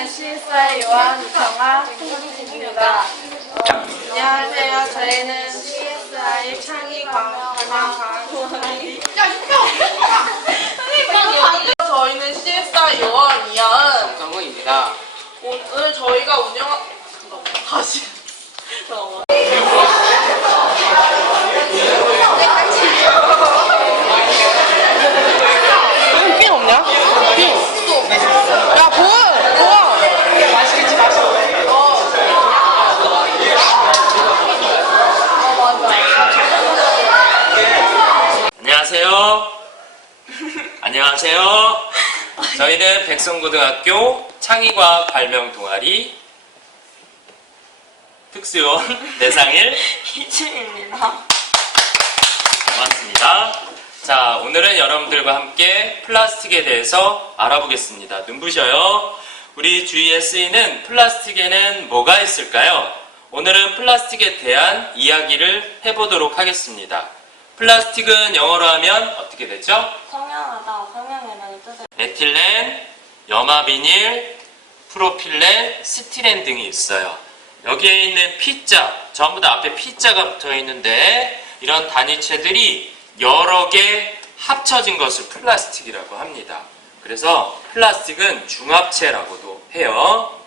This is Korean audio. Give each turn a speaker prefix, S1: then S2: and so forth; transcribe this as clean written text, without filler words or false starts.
S1: CSI 요한 정아입니다. 안녕하세요. 저희는 CSI 창의과학 동아리. 저희는 CSI 요한 이하은
S2: 정우입니다.
S1: 오늘 저희가 운영한 다시 잠깐만. 핀 없냐? 핀. 야, 보아!
S2: 맛있겠지, 맛있어.
S3: 안녕하세요. 안녕하세요. 저희는 백성고등학교 창의과학 발명 동아리 특수요원 내상일
S1: 이치입니다.
S3: 고맙습니다. 자, 오늘은 여러분들과 함께 플라스틱에 대해서 알아보겠습니다. 눈부셔요. 우리 주위에 쓰이는 플라스틱에는 뭐가 있을까요? 오늘은 플라스틱에 대한 이야기를 해보도록 하겠습니다. 플라스틱은 영어로 하면 어떻게 되죠?
S1: 성형하다, 성형이라는 뜻을.
S3: 에틸렌, 염화비닐, 프로필렌, 스티렌 등이 있어요. 여기에 있는 P자, 전부 다 앞에 P자가 붙어 있는데 이런 단위체들이 여러 개 합쳐진 것을 플라스틱이라고 합니다. 그래서 플라스틱은 중합체라고도 해요.